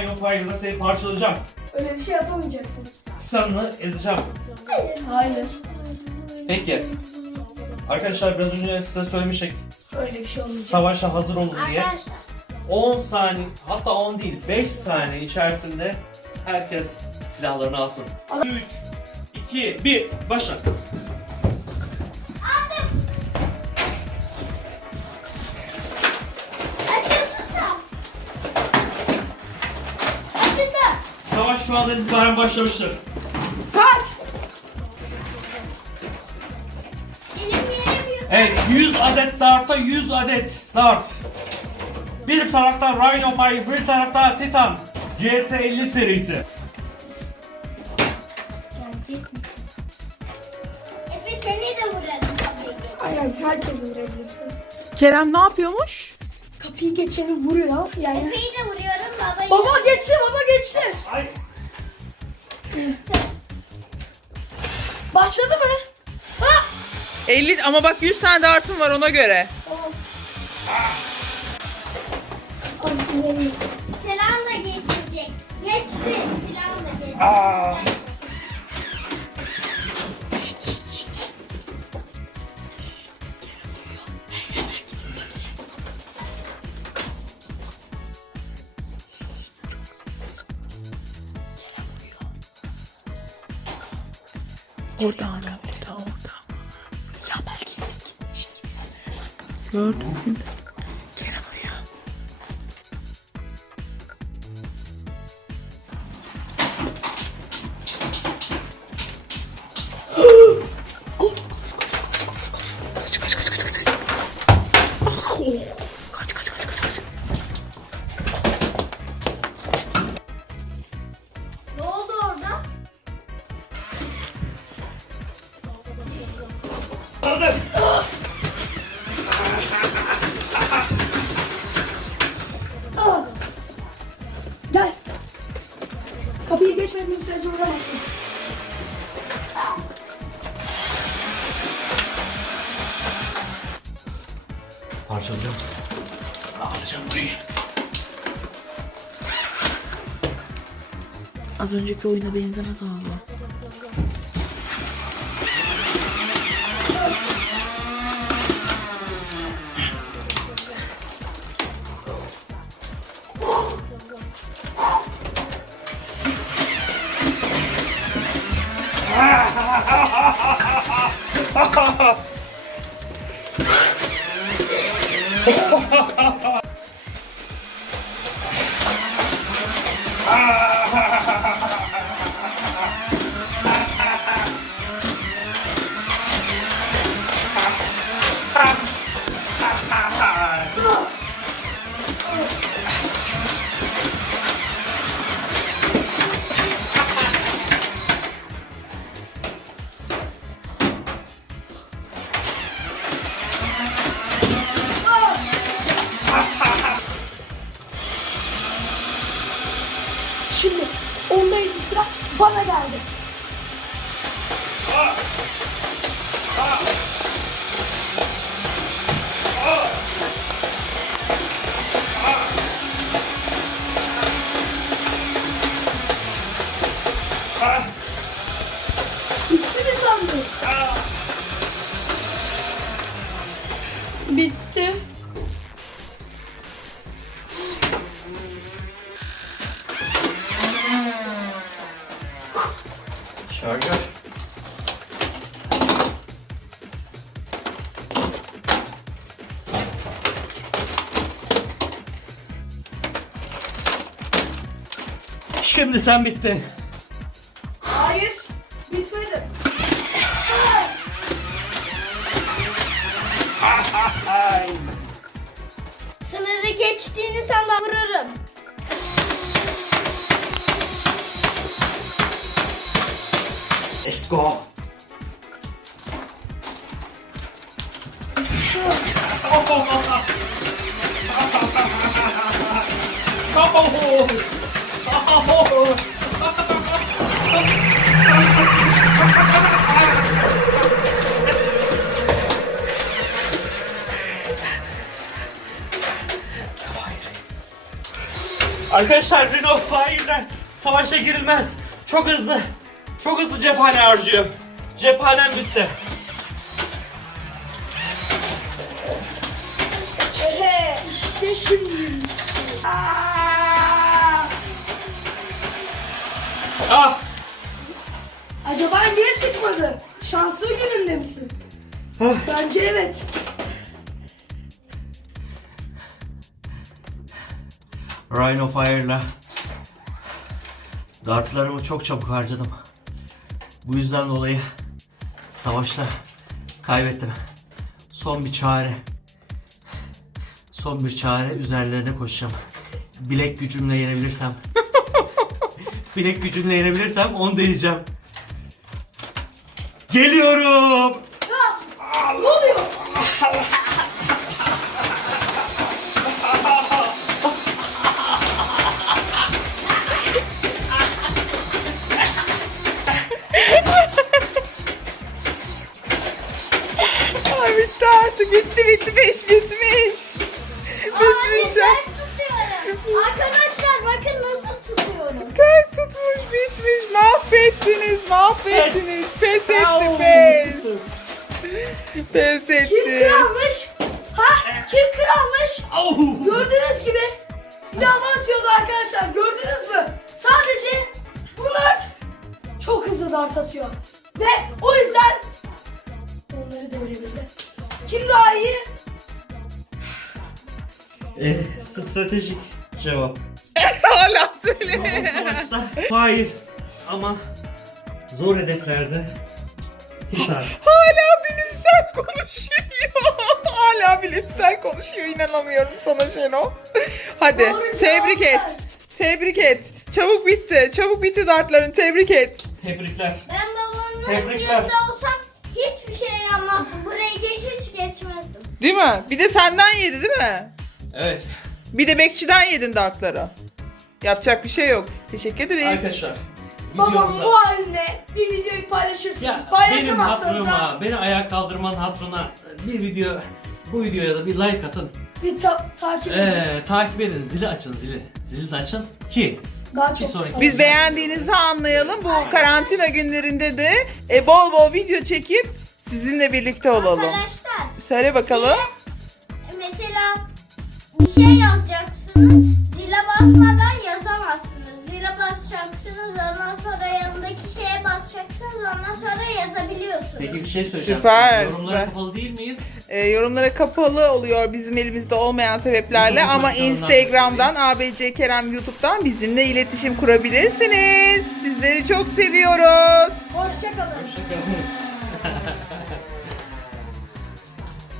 Rhino Fire'da seni parçalayacağım. Öyle bir şey yapamayacaksın. Titan'ını ezeceğim. Hayır. Peki. Arkadaşlar biraz önce size söylemiştik. Öyle bir şey olmayacak. Savaşa hazır olun diye. Arkadaşlar. 10 saniye hatta 10 değil 5 saniye içerisinde herkes silahlarını alsın. 3 2 1 başla. Şu anda itibaren başlamıştır. Kaç! Evet 100 adet dart'a 100 adet dart. Bir tarafta Rhino Fire, bir tarafta Titan. CS50 serisi. Efe seni de vuralım tabii ki. Aynen herkesi vurabilirsin. Kerem ne yapıyormuş? Kapıyı geçeni vuruyor. Yani. Efe'yi de vuruyorum babayı. Baba geçti baba geçti. Ay. Başladı mı? Ha! 50 ama bak 100 tane dartım var ona göre. Tamam. Selam da geçecek. Geçti. Selam da geçecek. Orada hala orada orada. Ya belki Gördün mü? Kerem uyuyor. Kaç kaç kaç kaç kaç. Ah, oh. Kaç sürece vuramazsın. Parçalayacağım. Alacağım burayı. Az önceki oyuna benzemez ama bu. Şimdi ondaydı sıra bana geldi. Ah. Şarjör. Şimdi sen bittin. Hayır. Bitmedi. Sınırı geçtiğini sana vururum. go. Arkadaşlar Ring of Fire'den savaşa girilmez. Çok hızlı. Çok hızlı cephane harcıyor. Cephanem bitti. Ehe işte şimdi. Aa! Ah! Acaba niye sıkmadı? Şanslı gününde misin? Ah! Bence evet. Rhino Fire'la dartlarımı çok çabuk harcadım. Bu yüzden dolayı savaşta kaybettim. Son bir çare. Son bir çare üzerlerine koşacağım. Bilek gücümle yenebilirsem. Bilek gücümle yenebilirsem onu deneyeceğim. Geliyorum. Ne oluyor? artık. Bitti bitti. Beş bitmiş. Bitmiş ya. ters tutuyorum. Arkadaşlar bakın nasıl tutuyorum. Ters tutmuş bitmiş. Mahvettiniz. Mahvettiniz. Pes etti pes. Pes Kim etti. kralmış? Ha? Kim kralmış? Gördüğünüz gibi lava atıyordu arkadaşlar. Gördünüz mü? Sadece bunlar çok hızlı dart atıyor. Eh, stratejik cevap. Hala söyle. Savaşta Fire ama zor hedeflerde Titan. Hala bilimsel konuşuyor. Hala bilimsel konuşuyor. İnanamıyorum sana Şenol. Hadi Doğru tebrik cevap et. Tebrik et. Çabuk bitti. Çabuk bitti dartların. Tebrik et. Tebrikler. Ben babamın Tebrikler. yanında olsam hiçbir şey yapmazdım. Burayı geç hiç geçmezdim. Değil mi? Bir de senden yedi değil mi? Evet Bir de bekçiden yedin dartları. Yapacak bir şey yok. Teşekkür ederiz. arkadaşlar Babam videomuza bu haline bir videoyu paylaşırsınız. ya benim Paylaşamazsanız da beni ayağa kaldırman hatırına bir video bu videoya da bir like atın. bir ta- takip edin. Ee, takip edin, zili açın zili. Zili de açın ki Daha bir çok sonraki- Biz beğendiğinizi anlayalım. Bu karantina günlerinde de e, bol bol video çekip sizinle birlikte olalım. Arkadaşlar Söyle bakalım. Bir şey yazacaksınız. Zile basmadan yazamazsınız. Zile basacaksınız ondan sonra yanındaki şeye basacaksınız ondan sonra yazabiliyorsunuz. Peki bir şey söyleyeceğim. Süper, Yorumlara süper. kapalı değil miyiz? E, yorumlara kapalı oluyor bizim elimizde olmayan sebeplerle Bizim ama Instagram'dan ABC Kerem YouTube'dan bizimle iletişim kurabilirsiniz. Sizleri çok seviyoruz. Hoşçakalın. Hoşçakalın.